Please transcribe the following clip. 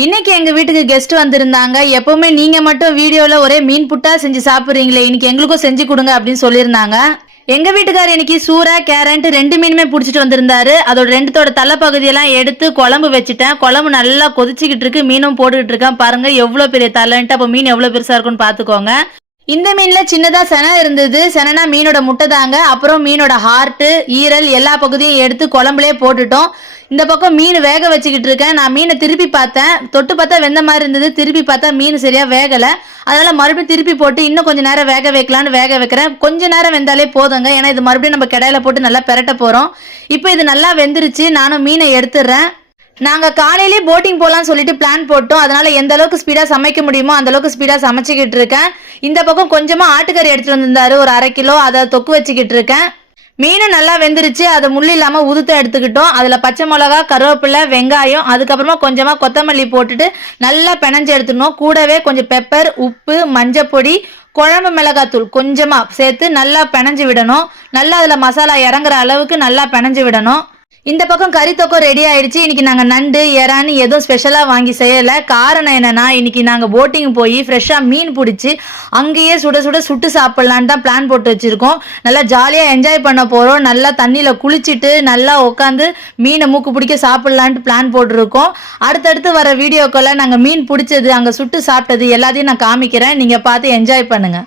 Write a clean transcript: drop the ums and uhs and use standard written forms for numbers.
இன்னைக்கு எங்க வீட்டுக்கு கெஸ்ட் வந்திருந்தாங்க. எப்பவுமே நீங்க மட்டும் வீடியோல ஒரே மீன் புட்டா செஞ்சு சாப்பிடுறீங்களே, இன்னைக்கு எங்களுக்கும் செஞ்சு கொடுங்க அப்படின்னு சொல்லியிருந்தாங்க. எங்க வீட்டுக்காரர் இன்னைக்கு சூறா கேரட் ரெண்டு மீனுமே புடிச்சிட்டு வந்திருந்தாரு. அதோட ரெண்டுத்தோட தலைப்பகுதியெல்லாம் எடுத்து குழம்பு வச்சுட்டேன். குழம்பு நல்லா கொதிச்சுக்கிட்டு இருக்கு, மீனும் போட்டுக்கிட்டு இருக்கேன். பாருங்க எவ்வளவு பெரிய தலைன்ட்டு, அப்ப மீன் எவ்வளவு பெருசா இருக்கும்னு பாத்துக்கோங்க. இந்த மீன்ல சின்னதா செனை இருந்தது. செனைனா மீனோட முட்டை தாங்க. அப்புறம் மீனோட ஹார்ட், ஈரல் எல்லா பகுதியும் எடுத்து குழம்புலயே போட்டுட்டோம். இந்த பக்கம் மீன் வேக வச்சுக்கிட்டு இருக்கேன். நான் மீனை திருப்பி பார்த்தேன், தொட்டு பார்த்தா வெந்த மாதிரி இருந்தது. திருப்பி பார்த்தா மீன் சரியா வேகல. அதனால மறுபடியும் திருப்பி போட்டு இன்னும் கொஞ்சம் நேரம் வேக வைக்கலான்னு வேக வைக்கிறேன். கொஞ்ச நேரம் வெந்தாலே போதுங்க, ஏன்னா இது மறுபடியும் நம்ம கடாயில போட்டு நல்லா பெரட்ட போறோம். இப்போ இது நல்லா வெந்துருச்சு. நானும் மீனை எடுத்துடுறேன். நாங்க காலையிலேயே போட்டிங் போலாம்னு சொல்லிட்டு பிளான் போட்டோம். அதனால எந்த அளவுக்கு ஸ்பீடா சமைக்க முடியுமோ அந்த அளவுக்கு ஸ்பீடா சமைச்சுக்கிட்டு இருக்கேன். இந்த பக்கம் கொஞ்சமா ஆட்டுக்கறி எடுத்துட்டு வந்திருந்தாரு, ஒரு 1/2 கிலோ. அதை தொக்கு வச்சுக்கிட்டு இருக்கேன். மீனும் நல்லா வெந்துருச்சு. அதை முள்ளு இல்லாம உதுத்த எடுத்துக்கிட்டோம். அதுல பச்சை மிளகா, கருவேப்பிலை, வெங்காயம், அதுக்கப்புறமா கொஞ்சமா கொத்தமல்லி போட்டுட்டு நல்லா பிணைஞ்சு எடுத்துடணும். கூடவே கொஞ்சம் பெப்பர், உப்பு, மஞ்சப்பொடி, குழம்பு மிளகாத்தூள் கொஞ்சமா சேர்த்து நல்லா பிணைஞ்சு விடணும். நல்லா அதுல மசாலா இறங்குற அளவுக்கு நல்லா பிணைஞ்சு விடணும். இந்த பக்கம் கறி தொக்கம் ரெடி ஆயிடுச்சு. இன்னைக்கு நாங்க நண்டு, எறான்னு எதுவும் ஸ்பெஷலா வாங்கி செய்யல. காரணம் என்னன்னா, இன்னைக்கு நாங்க போட்டிங் போய் ஃப்ரெஷ்ஷா மீன் பிடிச்சி அங்கேயே சுட சுட சுட்டு சாப்பிடலான்னு தான் பிளான் போட்டு வச்சிருக்கோம். நல்லா ஜாலியா என்ஜாய் பண்ண போறோம். நல்லா தண்ணியில குளிச்சுட்டு நல்லா உட்காந்து மீனை மூக்கு பிடிக்க சாப்பிடலான்ட்டு பிளான் போட்டிருக்கோம். அடுத்தடுத்து வர வீடியோக்களை நாங்க மீன் பிடிச்சது, அங்க சுட்டு சாப்பிட்டது எல்லாத்தையும் நான் காமிக்கிறேன். நீங்க பார்த்து என்ஜாய் பண்ணுங்க.